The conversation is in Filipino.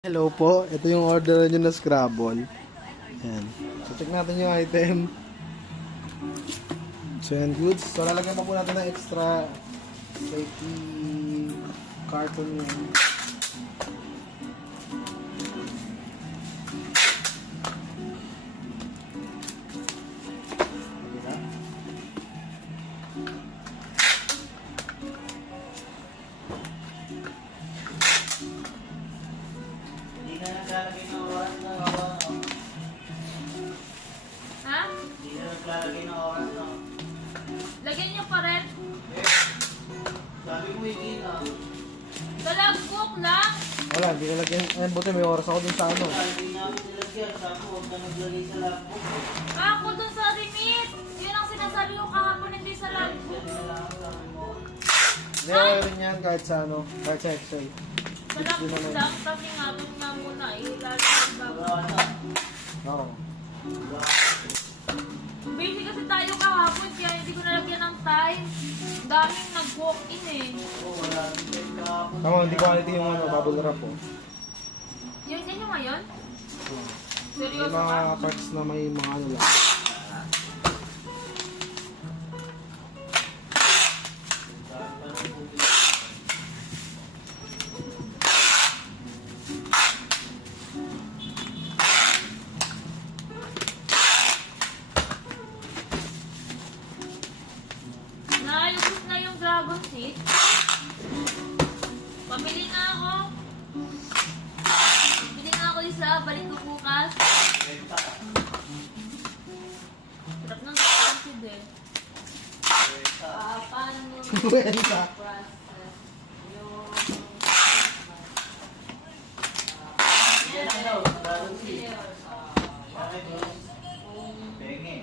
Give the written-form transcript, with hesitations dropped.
Hello po, ito yung order nyo na Scrabble. Ayan. So, check natin yung item. So, yan, goods. So, lalagyan pa po natin ng extra safety carton yan. Hindi na naglalagay ng oras na Ha? Hindi na naglalagay ng oras na Lagyan niyo pa rin. sabi mo hindi na. Dalagkok lang. Wala, hindi nalagyan. Ayun, buti may oras ako dun sa ano. Hindi namin nilagyan. Sabi mo huwag ka naglagay sa laptop. Ako dun sa remit. Yun ang sinasabi ko kahapon, hindi sa logbook. Hindi, okay rin yan kahit sa ano, kahit sa Excel. Sa logbook lang, kami nga dun nga muna. Ilalagay bago. Wala na. Oo. Busy kasi tayo kahapon, kaya hindi ko nalagyan ng time. Daming nag-walk-in eh. Oo, wala na kayo kahapon. Tama, hindi quality yung ano, bubble wrap po. Yun yun yung ngayon? Yung Seryoso mga ka? parts na may mga ano lang. Naayos na yung dragon seed. Pamili na ako. Bili na ako isa, balik ko bukas. Sarap ng dragon seed eh. Paano mo Kwenta. process yung... Yan ang daw. Dragon seed. Bakit? Penge.